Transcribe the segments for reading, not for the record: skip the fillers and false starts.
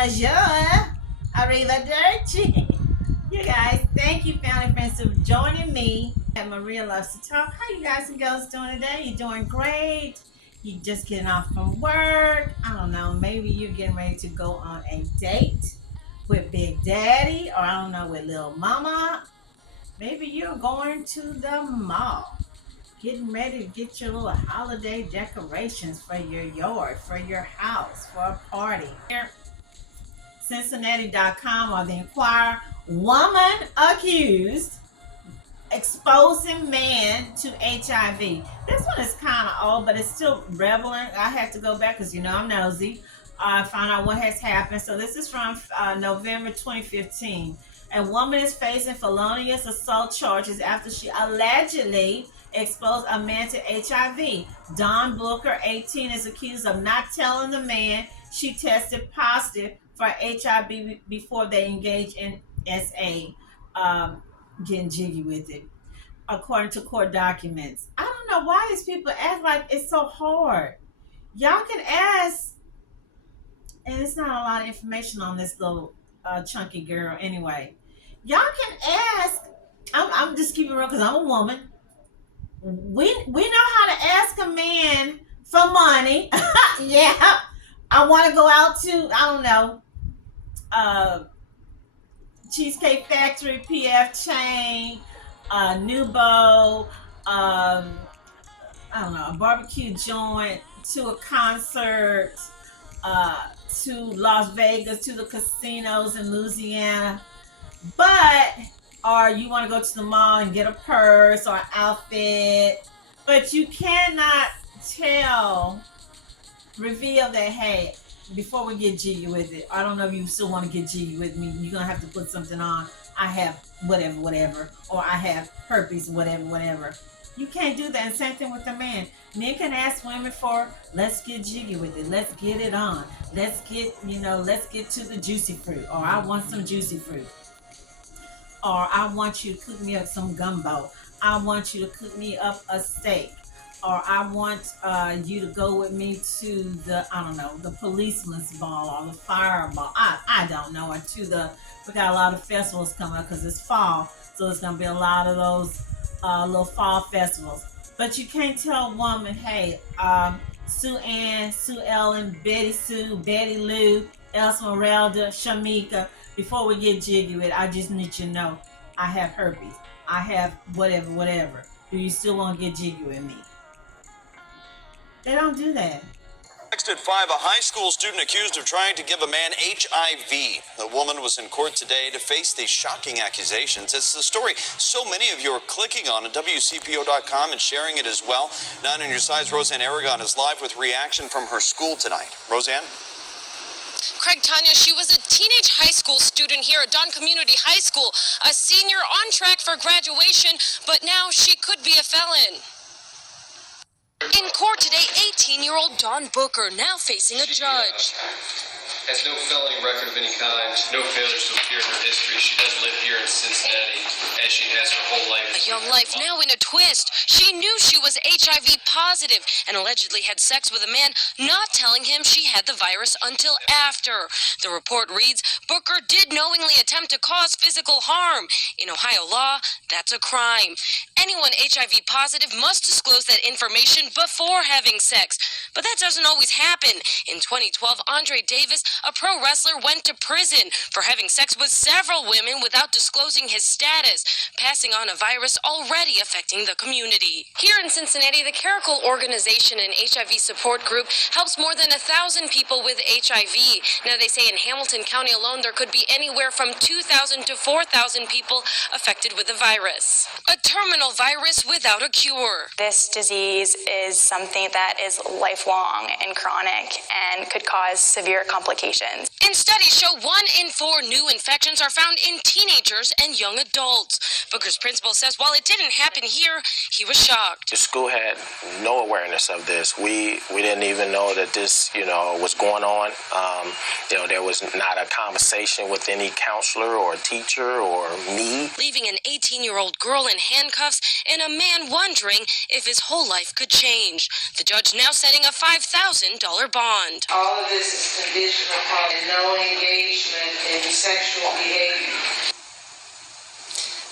Bonjour. Arrivederci. You guys, thank you, family friends, for joining me at Maria Loves to Talk. How you guys and girls doing today? You doing great? You just getting off from work? I don't know. Maybe you're getting ready to go on a date with Big Daddy, or I don't know, with Little Mama. Maybe you're going to the mall, getting ready to get your little holiday decorations for your yard, for your house, for a party. Here, Cincinnati.com or the Inquirer, woman accused exposing man to HIV. This one is kind of old, but it's still relevant. I had to go back because I'm nosy. Find out what has happened. So this is from November 2015. A woman is facing felonious assault charges after she allegedly exposed a man to HIV. Dawn Booker, 18, is accused of not telling the man she tested positive for HIV before they engaged in SA, getting jiggy with it, according to court documents. I don't know why these people act like it's so hard. Y'all can ask, and it's not a lot of information on this little chunky girl anyway. Y'all can ask. I'm just keeping it real because I'm a woman. We know how to ask a man for money. Yeah, I want to go out to, I don't know, Cheesecake Factory, PF Chain, New Beau, I don't know, a barbecue joint, to a concert, to Las Vegas, to the casinos in Louisiana. Or you want to go to the mall and get a purse or an outfit, but you cannot reveal that, hey, before we get jiggy with it, I don't know if you still want to get jiggy with me, you're going to have to put something on. I have whatever, or I have herpes, whatever. You can't do that. And same thing with the man. Men can ask women for, let's get jiggy with it. Let's get it on. Let's get to the juicy fruit, or I want some juicy fruit. Or I want you to cook me up some gumbo. I want you to cook me up a steak. Or I want you to go with me to the, I don't know, the policeman's ball or the fireball. I don't know. Or to we got a lot of festivals coming up because it's fall. So there's going to be a lot of those little fall festivals. But you can't tell a woman, hey, Sue Ann, Sue Ellen, Betty Sue, Betty Lou, Esmeralda, Shamika, before we get jiggy with it, I just need you to know I have herpes. I have whatever. Do you still want to get jiggy with me? They don't do that. Next at 5, a high school student accused of trying to give a man HIV. The woman was in court today to face these shocking accusations. It's the story so many of you are clicking on at WCPO.com and sharing it as well. 9 on your side's Roseanne Aragon is live with reaction from her school tonight. Roseanne? Craig, Tanya, she was a teenage high school student here at Dawn Community High School, a senior on track for graduation, but now she could be a felon. In court today, 18-year-old Dawn Booker now facing a judge. Has no felony record of any kind, no failures to appear in her history. She does live here in Cincinnati, as she has her whole life. A young life now in a twist. She knew she was HIV positive and allegedly had sex with a man, not telling him she had the virus until after. The report reads, Booker did knowingly attempt to cause physical harm. In Ohio law, that's a crime. Anyone HIV positive must disclose that information before having sex. But that doesn't always happen. In 2012, Andre Davis, a pro wrestler, went to prison for having sex with several women without disclosing his status, passing on a virus already affecting the community. Here in Cincinnati, the Caracal Organization, an HIV support group, helps more than 1,000 people with HIV. Now, they say in Hamilton County alone, there could be anywhere from 2,000 to 4,000 people affected with the virus. A terminal virus without a cure. This disease is something that is lifelong and chronic and could cause severe complications. And studies show 1 in 4 new infections are found in teenagers and young adults. Booker's principal says while it didn't happen here, he was shocked. The school had no awareness of this. We didn't even know that this, was going on. There was not a conversation with any counselor or teacher or me. Leaving an 18-year-old girl in handcuffs and a man wondering if his whole life could change. The judge now setting a $5,000 bond. All of this is conditional upon knowing engagement engagement in sexual behavior.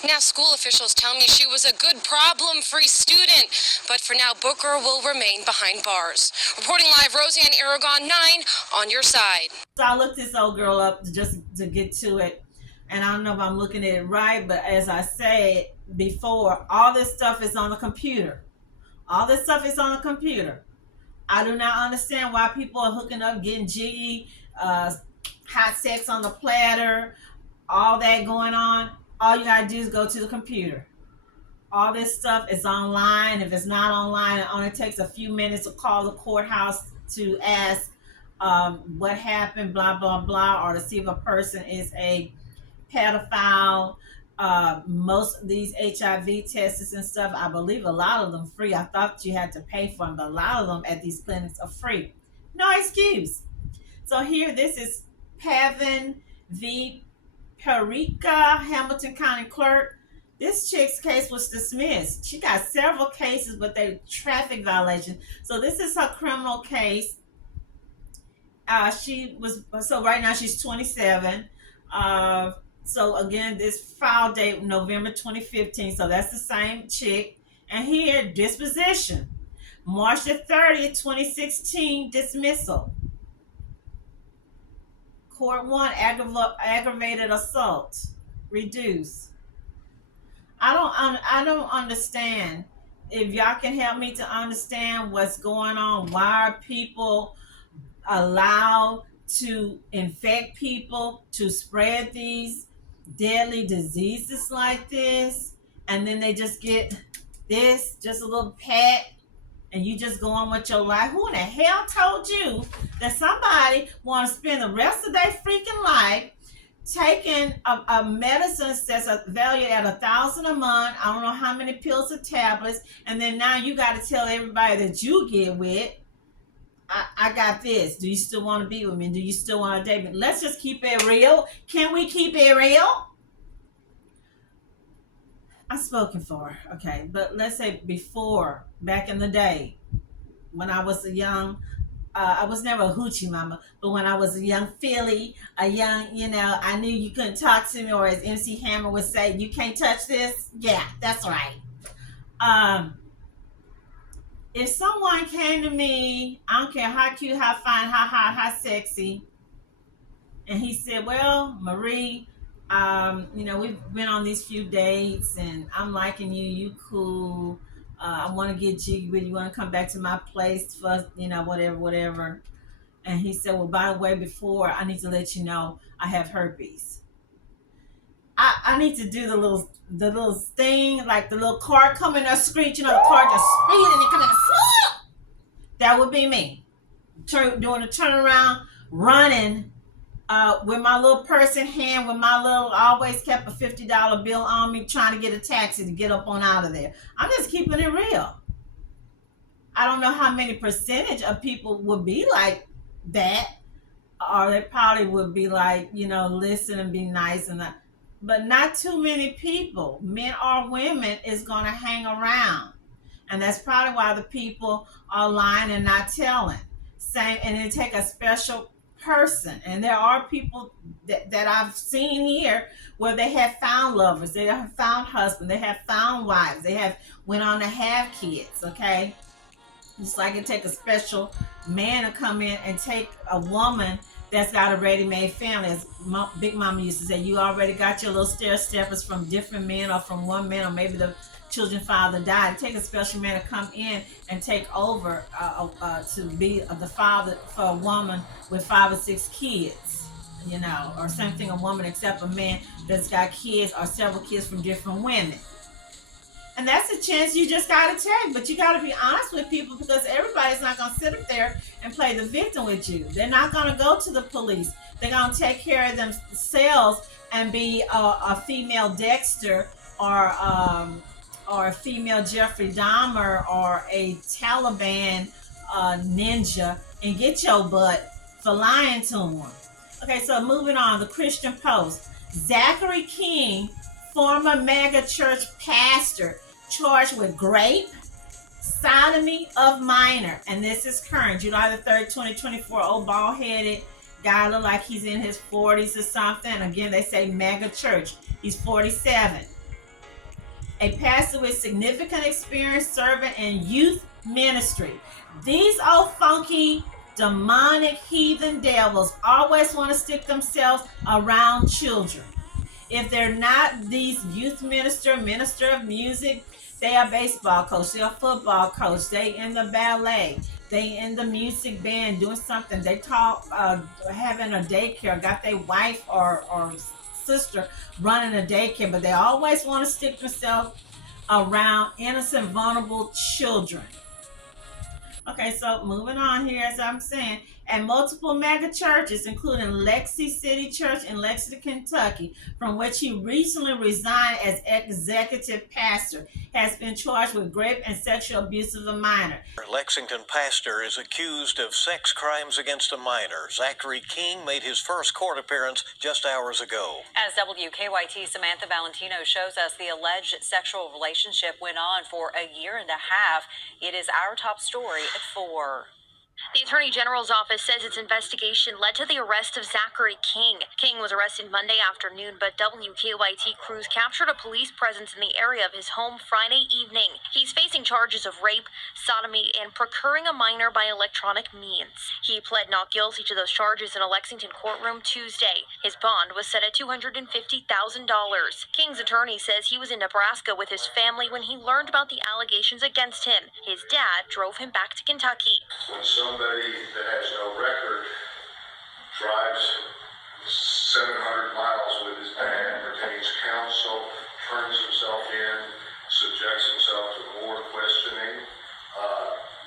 Now, school officials tell me she was a good problem-free student, but for now, Booker will remain behind bars. Reporting live, Roseanne Aragon, 9 on your side. So I looked this old girl up just to get to it, and I don't know if I'm looking at it right, but as I said before, all this stuff is on the computer. All this stuff is on the computer. I do not understand why people are hooking up, getting jiggy, hot sex on the platter, all that going on. All you gotta do is go to the computer. All this stuff is online. If it's not online, it only takes a few minutes to call the courthouse to ask what happened, blah, blah, blah, or to see if a person is a pedophile. Most of these HIV tests and stuff, I believe a lot of them free. I thought you had to pay for them, but a lot of them at these clinics are free. No excuse. So here, this is Pavin v. Perica, Hamilton County Clerk. This chick's case was dismissed. She got several cases, but they traffic violations. So this is her criminal case. So right now she's 27. So again, this file date November 2015. So that's the same chick. And here, disposition. March the 30th, 2016, dismissal. Court 1, aggravated assault, reduce. I don't understand. If y'all can help me to understand what's going on, why are people allowed to infect people, to spread these deadly diseases like this, and then they just get this, just a little pat, and you just go on with your life? Who in the hell told you that somebody want to spend the rest of their freaking life taking a medicine that's valued at $1,000 a month? I don't know how many pills or tablets, and then now you got to tell everybody that you get with, I got this. Do you still want to be with me? Do you still want to date me? Let's just keep it real. Can we keep it real? I'm spoken for, okay, but let's say before, back in the day, when I was a young, I was never a hoochie mama, but when I was a young filly, a young, I knew you couldn't talk to me, or as MC Hammer would say, you can't touch this. Yeah, that's right. If someone came to me, I don't care how cute, how fine, how hot, how sexy, and he said, well, Marie, we've been on these few dates and I'm liking you, you cool. I want to get jiggy with you. Want to come back to my place for, whatever. And he said, well, by the way, before, I need to let you know I have herpes. I need to do the little thing, like the little car coming or screeching, the car just speeding and coming. That would be me. Doing a turnaround, running, with my little purse in hand, with my little, always kept a $50 bill on me, trying to get a taxi to get up on out of there. I'm just keeping it real. I don't know how many percentage of people would be like that, or they probably would be like, listen and be nice and that. But not too many people, men or women, is going to hang around. And that's probably why the people are lying and not telling. And it take a special person. And there are people that I've seen here where they have found lovers, they have found husbands, they have found wives, they have went on to have kids, okay? It's like it take a special man to come in and take a woman that's got a ready-made family. As Big Mama used to say, you already got your little stair-steppers from different men, or from one man, or maybe the children's father died. It takes a special man to come in and take over to be the father for a woman with 5 or 6 kids, or same thing, a woman, except a man that's got kids or several kids from different women. And that's a chance you just got to take. But you got to be honest with people, because everybody's not going to sit up there and play the victim with you. They're not going to go to the police. They're going to take care of themselves and be a female Dexter, or a female Jeffrey Dahmer, or a Taliban ninja, and get your butt for lying to them. Okay, so moving on, the Christian Post. Zachary King, former mega church pastor, charged with rape, sodomy of minor. And this is current, July the 3rd, 2024. Old bald-headed Guy look like he's in his 40s or something. Again, they say mega church. He's 47. A pastor with significant experience serving in youth ministry. These old funky, demonic, heathen devils always want to stick themselves around children. If they're not these youth minister of music, they are baseball coach, they're a football coach, they in the ballet, they in the music band doing something. They talk having a daycare, got their wife or sister running a daycare, but they always want to stick themselves around innocent, vulnerable children. Okay, so moving on here, as I'm saying, and multiple mega churches, including Lexi City Church in Lexington, Kentucky, from which he recently resigned as executive pastor, has been charged with rape and sexual abuse of a minor. Lexington pastor is accused of sex crimes against a minor. Zachary King made his first court appearance just hours ago. As WKYT Samantha Valentino shows us, the alleged sexual relationship went on for a year and a half. It is our top story at 4. The Attorney General's office says its investigation led to the arrest of Zachary King. King was arrested Monday afternoon, but WKYT crews captured a police presence in the area of his home Friday evening. He's facing charges of rape, sodomy, and procuring a minor by electronic means. He pled not guilty to those charges in a Lexington courtroom Tuesday. His bond was set at $250,000. King's attorney says he was in Nebraska with his family when he learned about the allegations against him. His dad drove him back to Kentucky. When somebody that has no record drives 700 miles with his dad, retains counsel, turns himself in, subjects himself to more questioning,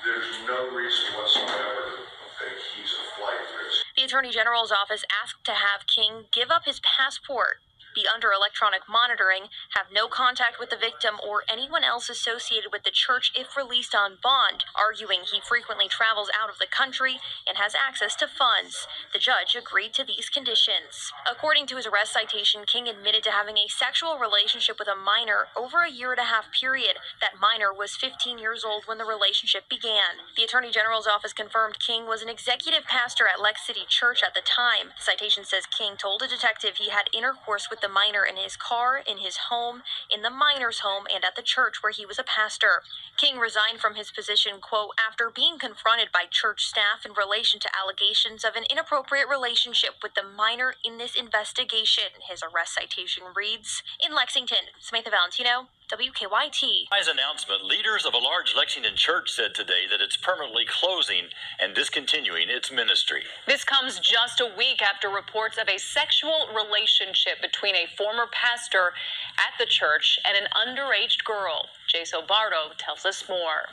there's no reason whatsoever to think he's a flight risk. The Attorney General's office asked to have King give up his passport, be under electronic monitoring, have no contact with the victim or anyone else associated with the church if released on bond, arguing he frequently travels out of the country and has access to funds. The judge agreed to these conditions. According to his arrest citation, King admitted to having a sexual relationship with a minor over a year-and-a-half period. That minor was 15 years old when the relationship began. The Attorney General's office confirmed King was an executive pastor at Lex City Church at the time. The citation says King told a detective he had intercourse with the minor in his car, in his home, in the minor's home, and at the church where he was a pastor. King resigned from his position, quote, after being confronted by church staff in relation to allegations of an inappropriate relationship with the minor in this investigation. His arrest citation reads, in Lexington, Samantha Valentino, WKYT. His announcement, leaders of a large Lexington church said today that it's permanently closing and discontinuing its ministry. This comes just a week after reports of a sexual relationship between a former pastor at the church and an underage girl. Jace Obardo tells us more.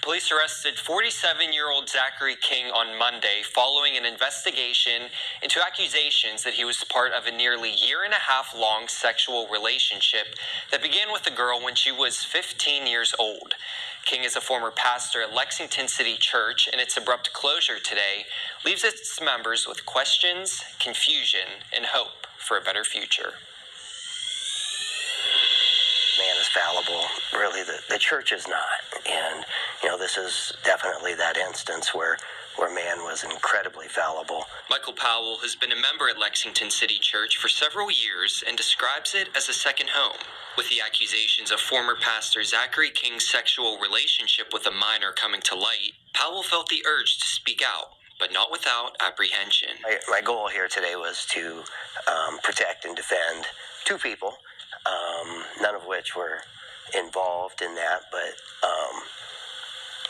Police arrested 47-year-old Zachary King on Monday following an investigation into accusations that he was part of a nearly year-and-a-half-long sexual relationship that began with the girl when she was 15 years old. King is a former pastor at Lexington City Church, and its abrupt closure today leaves its members with questions, confusion, and hope for a better future. Man is fallible. Really, the church is not. And, this is definitely that instance where man was incredibly fallible. Michael Powell has been a member at Lexington City Church for several years and describes it as a second home. With the accusations of former pastor Zachary King's sexual relationship with a minor coming to light, Powell felt the urge to speak out, but not without apprehension. My goal here today was to protect and defend two people, none of which were involved in that, but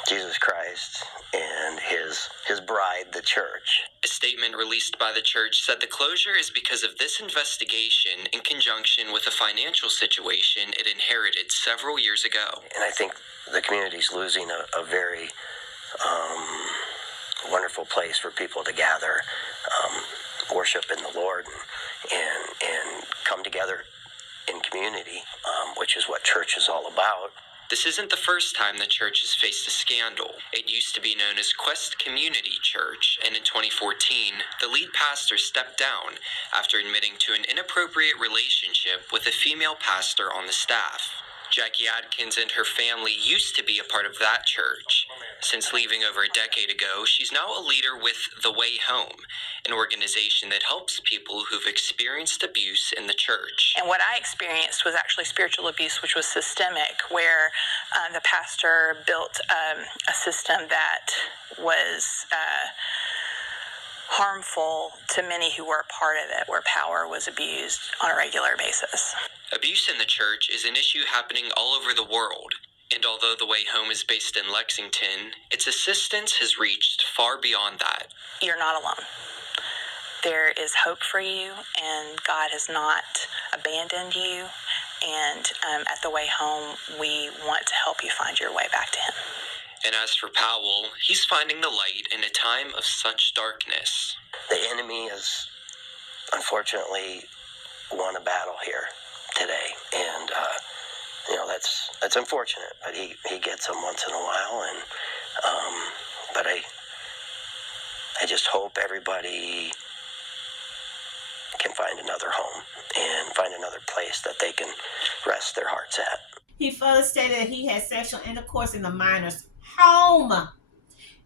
Jesus Christ and his bride, the church. A statement released by the church said the closure is because of this investigation in conjunction with a financial situation it inherited several years ago. And I think the community's losing a very wonderful place for people to gather, worship in the Lord, and come together in community, which is what church is all about. This isn't the first time the church has faced a scandal. It used to be known as Quest Community Church, and in 2014, the lead pastor stepped down after admitting to an inappropriate relationship with a female pastor on the staff. Jackie Adkins and her family used to be a part of that church. Since leaving over a decade ago, she's now a leader with The Way Home, an organization that helps people who've experienced abuse in the church. And what I experienced was actually spiritual abuse, which was systemic, where the pastor built a system that was harmful to many who were a part of it, where power was abused on a regular basis. Abuse in the church is an issue happening all over the world. And although The Way Home is based in Lexington, its assistance has reached far beyond that. You're not alone. There is hope for you, and God has not abandoned you. And at The Way Home, we want to help you find your way back to Him. And as for Powell, he's finding the light in a time of such darkness. The enemy has unfortunately won a battle here today, and that's unfortunate. But he gets them once in a while, and but I just hope everybody can find another home and find another place that they can rest their hearts at. He further stated that he had sexual intercourse in the minor's home.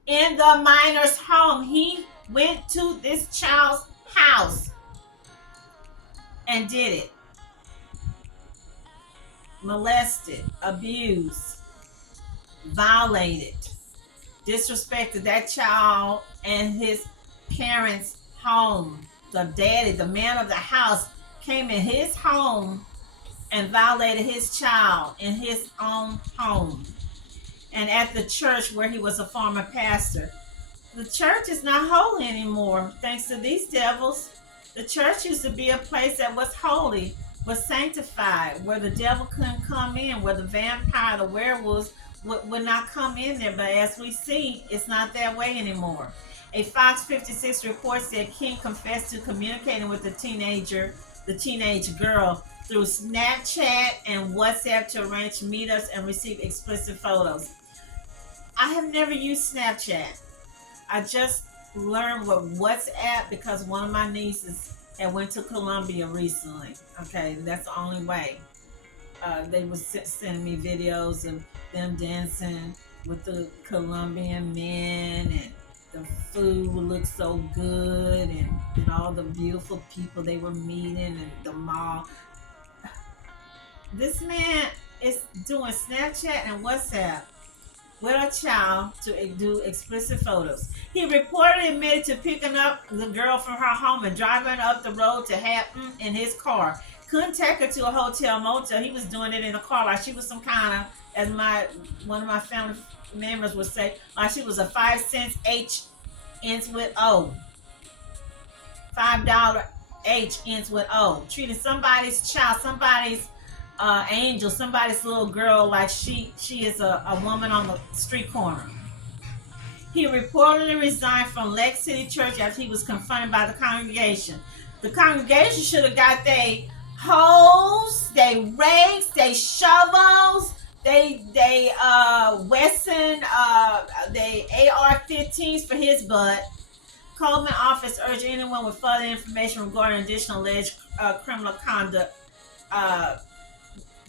In the minor's home. He went to this child's house and did it. Molested, abused, violated, disrespected that child and his parents' home. The daddy, the man of the house, came in his home and violated his child in his own home. And at the church where he was a former pastor. The church is not holy anymore, thanks to these devils. The church used to be a place that was holy, was sanctified, where the devil couldn't come in, where the vampire, the werewolves would not come in there. But as we see, it's not that way anymore. A Fox 56 report said King confessed to communicating with the teenage girl through Snapchat and WhatsApp to arrange meetups and receive explicit photos. I have never used Snapchat. I just learned what WhatsApp because one of my nieces had went to Colombia recently. Okay, that's the only way. They were sending me videos of them dancing with the Colombian men, and the food looked so good, and all the beautiful people they were meeting in the mall. This man is doing Snapchat and WhatsApp with a child to do explicit photos. He reportedly admitted to picking up the girl from her home and driving up the road to Hatton in his car. Couldn't take her to a hotel motel. He was doing it in a car like she was some kind of, as one of my family members would say, like she was a 5 cents H ends with O. $5 H ends with O. Treating somebody's child, somebody's angel, somebody's little girl like she is a woman on the street corner. He reportedly resigned from Lex City Church after he was confronted by the congregation. The congregation should have got their hoes, they rakes, they shovels, they Wesson, they AR-15s for his butt. Coleman office urged anyone with further information regarding additional alleged criminal conduct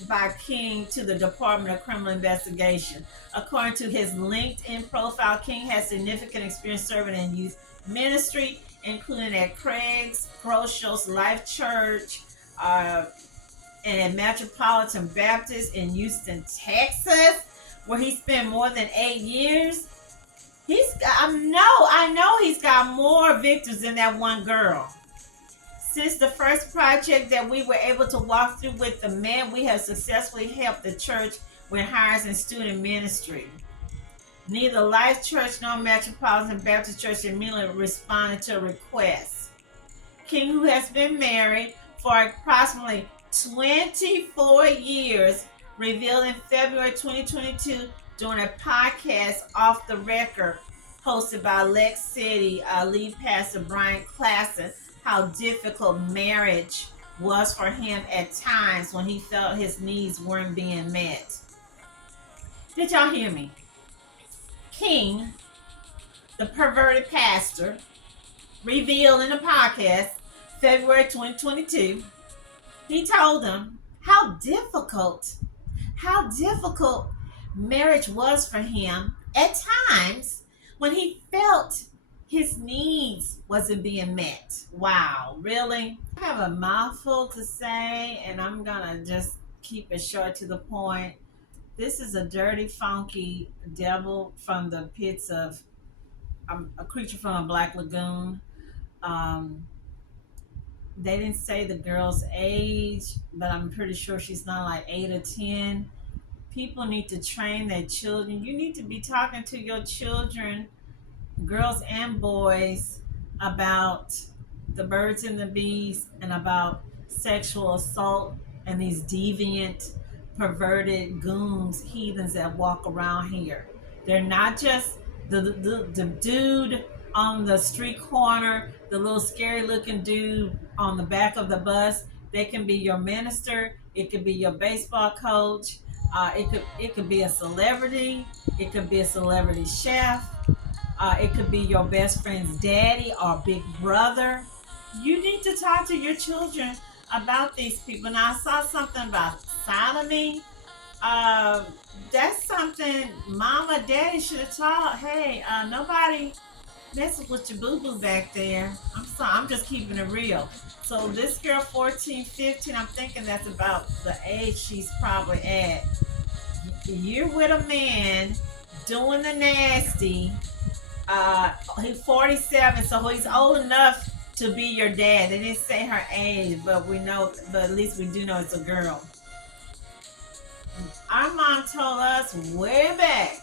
by King to the Department of Criminal Investigation. According to his LinkedIn profile, King has significant experience serving in youth ministry, including at Craig's, Groschel's Life Church, and at Metropolitan Baptist in Houston, Texas, where he spent more than 8 years. I know he's got more victims than that one girl. Since the first project that we were able to walk through with the men, we have successfully helped the church with hires and student ministry. Neither Life Church nor Metropolitan Baptist Church immediately responded to requests. King, who has been married for approximately 24 years, revealed in February 2022 during a podcast Off the Record hosted by Lex City lead pastor Brian Klassen how difficult marriage was for him at times when he felt his needs weren't being met. Did y'all hear me? King, the perverted pastor, revealed in a podcast February 2022, he told them how difficult how difficult marriage was for him at times when he felt his needs wasn't being met. Wow, really? I have a mouthful to say, and I'm gonna just keep it short to the point. This is a dirty, funky devil from the pits of a creature from a black lagoon. Um, they didn't say the girl's age, but I'm pretty sure she's not like 8 or 10. People need to train their children. You need to be talking to your children, girls and boys, about the birds and the bees and about sexual assault and these deviant, perverted goons, heathens that walk around here. They're not just the dude on the street corner, the little scary looking dude on the back of the bus. They can be your minister. It could be your baseball coach. It could be a celebrity. It could be a celebrity chef. It could be your best friend's daddy or big brother. You need to talk to your children about these people. Now, I saw something about sodomy. Uh, that's something mama, daddy should have taught. Hey, nobody messes with your boo boo back there. I'm sorry, I'm just keeping it real. So, this girl, 14, 15, I'm thinking that's about the age she's probably at. You're with a man doing the nasty. He's 47, so he's old enough to be your dad. They didn't say her age, but we know, but at least we do know it's a girl. Our mom told us way back,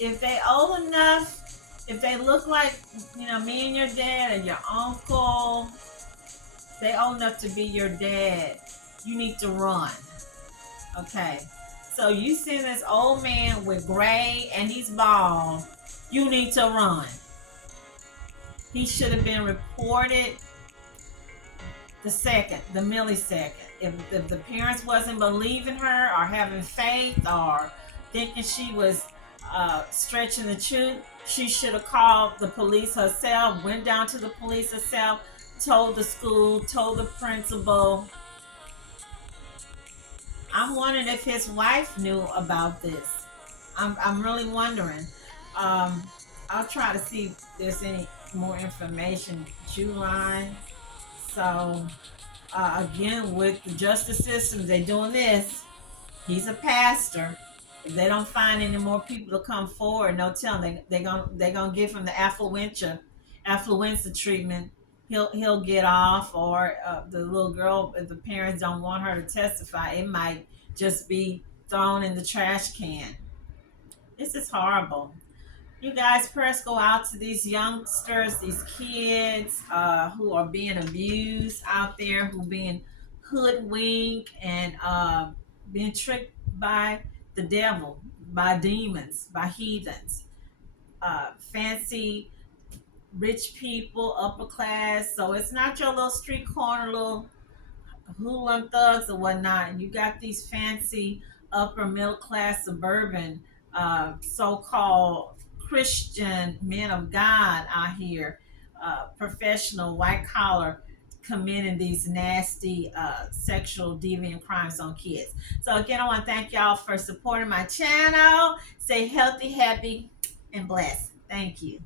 if they old enough, if they look like, me and your dad and your uncle, they old enough to be your dad, you need to run. Okay. So you see this old man with gray and he's bald, you need to run. He should have been reported the millisecond. If the parents wasn't believing her or having faith or thinking she was stretching the truth, she should have called the police herself, went down to the police herself, told the school, told the principal. I'm wondering if his wife knew about this. I'm really wondering. I'll try to see if there's any more information. July. So, again, with the justice system, they're doing this. He's a pastor. If they don't find any more people to come forward, no telling, they're gonna give him the affluenza treatment. He'll get off, or the little girl, if the parents don't want her to testify, it might just be thrown in the trash can. This is horrible. You guys, prayers go out to these youngsters, these kids who are being abused out there, who being hoodwinked and being tricked by the devil, by demons, by heathens, fancy rich people, upper class. So it's not your little street corner little hoodlum thugs or whatnot. You got these fancy upper middle class suburban so-called Christian men of God out here, professional white collar, committing these nasty sexual deviant crimes on kids. So again, I want to thank y'all for supporting my channel. Stay healthy, happy, and blessed. Thank you.